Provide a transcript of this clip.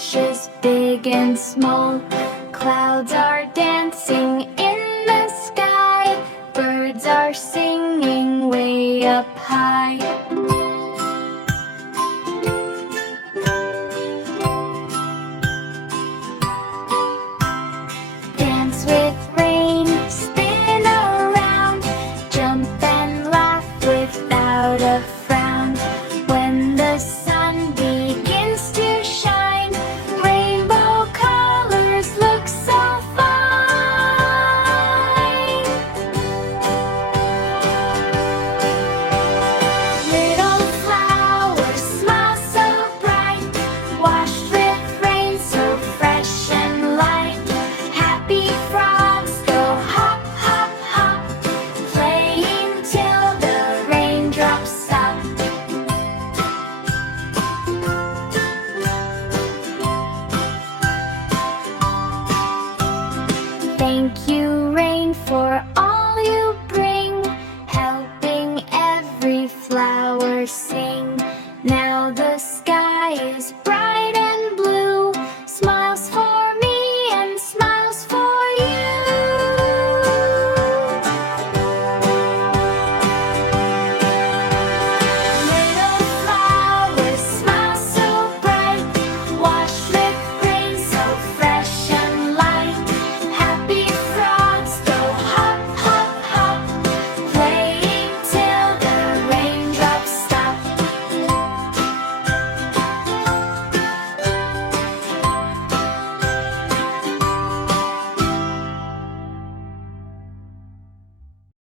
fishes big and small. Clouds are dancing in the sky. Birds are singing way up high. Dance with rain, spin around, jump and laugh without a frown. When the sun begins to shine, rainbow colors look so fine. Little flowers smile so bright, washed with rain so fresh and light. Happy frogs go hop, hop, hop, playing till the raindrops stop. Thank you, rain, for